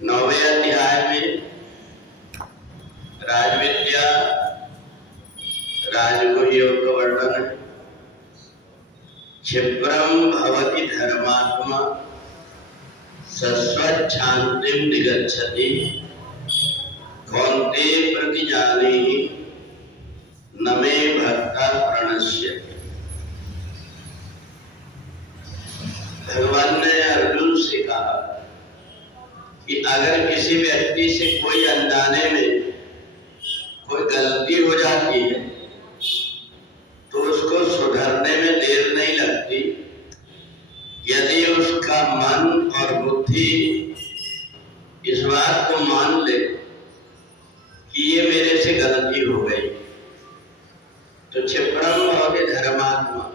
नौवें अध्याय में राजविद्या राजगुह्य योग का वर्णन है। क्षिप्रम भवति धर्मात्मा सस्वच्छान्तिं निगच्छति कौन्ते प्रतिजानीहि न मे भक्ता प्रणश्यति। भगवान ने अर्जुन से कहा कि अगर किसी व्यक्ति से कोई अनजाने में कोई गलती हो जाती है तो उसको सुधरने में देर नहीं लगती। यदि उसका मन और बुद्धि इस बात को मान ले कि ये मेरे से गलती हो गई तो क्षिप्रम भवति धर्मात्मा।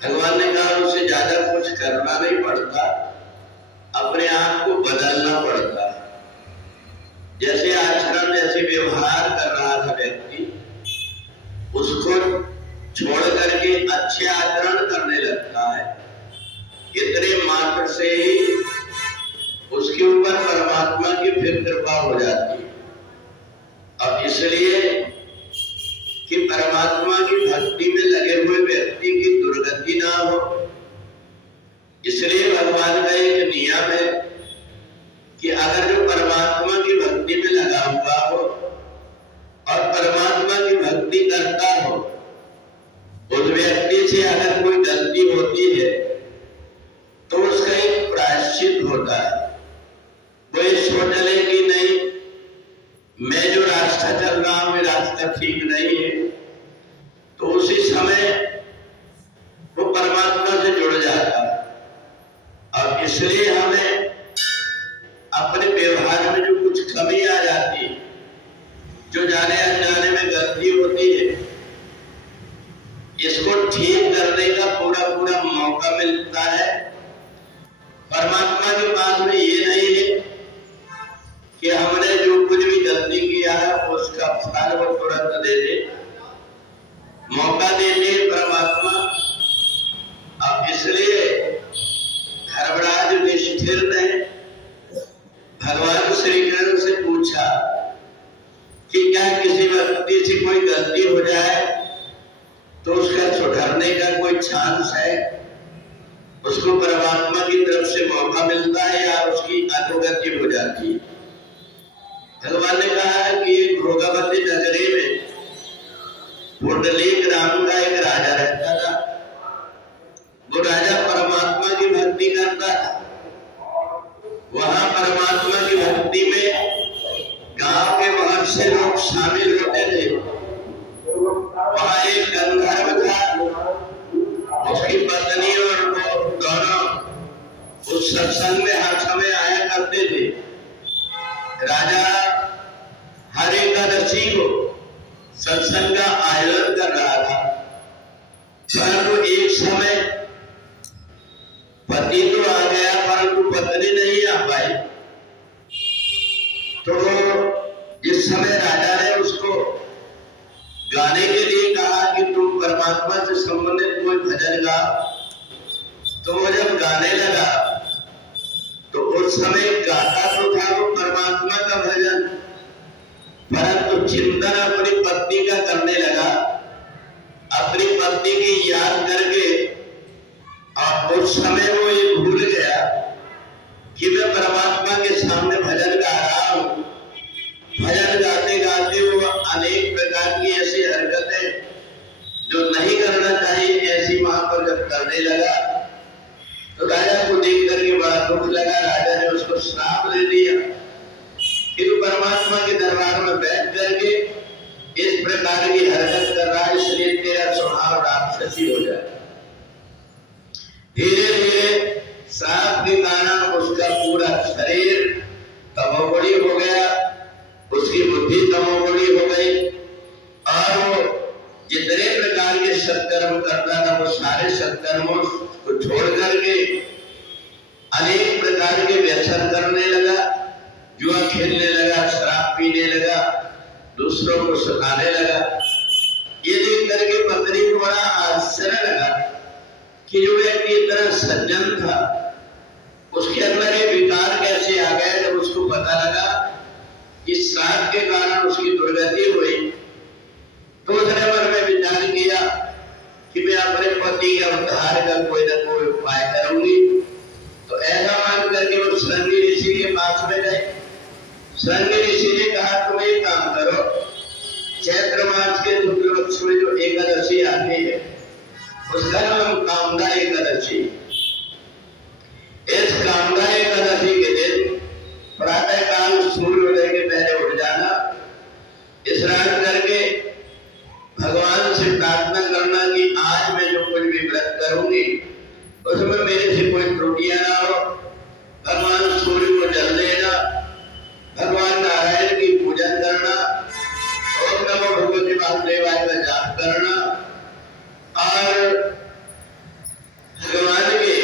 भगवान ने कहा उसे ज्यादा कुछ करना नहीं पड़ता, अपने आप को बदलना पड़ता। जैसे आचरण जैसे व्यवहार कर रहा था व्यक्ति, उसको छोड़ करके अच्छे आचरण करने लगता है। इतने मात्र से ही उसके ऊपर परमात्मा की फिर कृपा हो जाती है। और इसलिए कि परमात्मा की भक्ति में लगे हुए व्यक्ति की दुर्गति ना हो, इसलिए भगवान का एक नियम है कि अगर जो परमात्मा की भक्ति में लगा हुआ हो और परमात्मा की भक्ति करता हो, उस व्यक्ति से अगर कोई गलती होती है तो उसका एक प्रायश्चित होता है। वो ये सोच ले कि नहीं, मैं जो रास्ता चल रहा हूं ये रास्ता ठीक नहीं है, तो उसी समय वो परमात्मा से जुड़ जाता है। और इसलिए हमें अपने व्यवहार में जो कुछ कमी आ जाती है, जो जाने अनजाने में गलती होती है, इसको ठीक करने का पूरा पूरा मौका मिलता है। परमात्मा के पास में ये नहीं है कि हमने जो कुछ भी गलती किया है उसका फल वो तुरंत दे दे, मौका देते परमात्मा। अब इसलिए धर्मराज युधिष्ठिर ने भगवान श्री कृष्ण से पूछा कि क्या किसी व्यक्ति से कोई गलती हो जाए तो उसका सुधरने का कोई चांस है, उसको परमात्मा की तरफ से मौका मिलता है या उसकी अधोगति हो जाती है। भगवान ने कहा कि एक भोगावती नगरी में पुंडलीक नाम का एक राजा रहता था। वो राजा परमात्मा की भक्ति करता था। वहां परमात्मा की भक्ति में गांव के बहुत से लोग शामिल होते थे। वहां एक गंधर्व था, उसकी पत्नी और वो दोनों उस सत्संग में हर समय आया करते थे। राजा हर एकादशी को सत्संग का आयोजन कर रहा था, परंतु एक समय पति तो आ गया परंतु पत्नी नहीं आ पाई। तो जिस समय राजा ने उसको गाने के लिए कहा कि तुम परमात्मा से संबंधित कोई भजन गा, तो वो जब गाने लगा तो उस समय गाता तो था वो परमात्मा का भजन, परंतु चिंतन अपनी पत्नी का करने लगा। अपनी पत्नी की याद करके और उस समय वो ये भूल गया कि मैं परमात्मा के सामने भजन गा रहा हूं। भजन गाते गाते वो अनेक प्रकार की ऐसी हरकतें जो नहीं करना चाहिए ऐसी वहां पर जब करने लगा तो राजा को देख करके बड़ा दुख लगा। राजा ने उसको श्राप दे दिया कि तू परमात्मा के दरबार में बैठ करके इस प्रकार की हरकत कर रहा है, इसलिए तेरा स्वभाव राक्षसी हो जाए। धीरे धीरे श्राप के कारण उसका पूरा शरीर तमोगुणी हो गया, उसकी बुद्धि तमोगुणी हो गई और वो जितने प्रकार के सत्कर्म करता था वो सारे सत्कर्मों को छोड़ करके अनेक प्रकार के व्यसन करने लगा, जुआ खेलने लगा, शराब पीने लगा, दूसरों को सताने लगा। ये देख करके पत्नी को बड़ा आश्चर्य लगा कि जो व्यक्ति इतना सज्जन था उसके अंदर ये विकार कैसे आ गया। जब उसको पता लगा कि श्राद्ध के कारण उसकी दुर्गति हुई तो उसने मन में विचार किया कि मैं अपने पति का उद्धार का कोई न कोई उपाय करूंगी। तो ऐसा मान करके वो श्रृंगी ऋषि के पास में गए। श्रृंगी ऋषि ने कहा तुम एक काम करो, चैत्र मास के शुक्ल पक्ष में जो एकादशी आती है उसका नाम कामदा एकादशी। इस कामदा एकादशी के दिन प्रातः काल सूर्योदय के पहले उठ जाना, स्नान करके भगवान से प्रार्थना करना कि आज मैं जो कुछ भी व्रत करूंगी उसमें मेरे से कोई त्रुटियां ना हो। भगवान सूर्य को जल देना, भगवान नारायण की पूजा करना, ओम नमो भगवते वासुदेवाय का जाप करना और भगवान के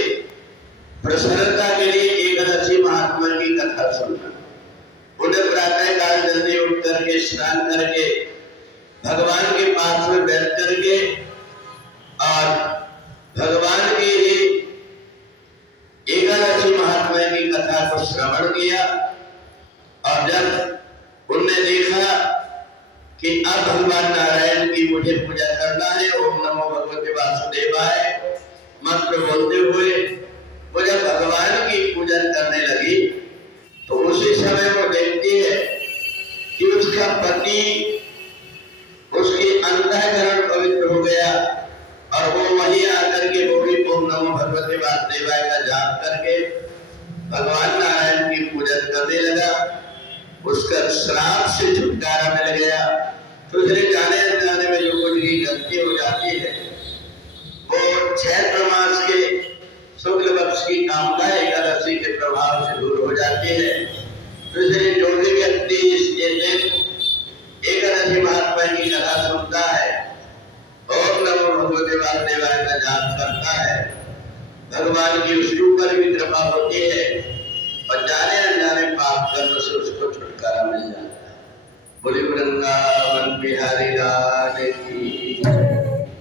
प्रसन्नता के लिए एकादशी महात्मा की कथा सुनना। उन्हें प्रातः काल जल्दी उठ करके स्नान करके भगवान के पास में बैठ करके और भगवान की ही एकादशी महात्मा की कथा को श्रवण किया। और जब उनने देखा कि अब भगवान नारायण की मुझे पूजा करना है, ओम नमो भगवते वासुदेवाय मंत्र बोलते हुए वो जब भगवान की पूजा करने लगी तो उसी समय वो देखती है कि उसका पति, उसकी अंतःकरण पवित्र हो गया और वो वहीं आकर के वो भी ओम नमो भगवते वासुदेवाय का जाप करके भगवान नारायण की पूजा करने लगा। उसका श्राप से छुटकारा मिल गया। तो इसलिए जाने अनजाने में जो कुछ की गलती हो जाती है वो चैत्र मास के शुक्ल पक्ष की कामदा एकादशी के प्रभाव से दूर हो जाती है। तो इसलिए जो भी व्यक्ति इस दिन एकादशी महात्मा की कथा सुनता है, ओम नमो भगवते वासुदेवाय का जाप करता है, भगवान की उसके ऊपर भी कृपा होती है और जाने अनजाने पाप कर्म से उसको छुटकारा मिल जाता है। बोले वृंदावन बिहारी लाल की।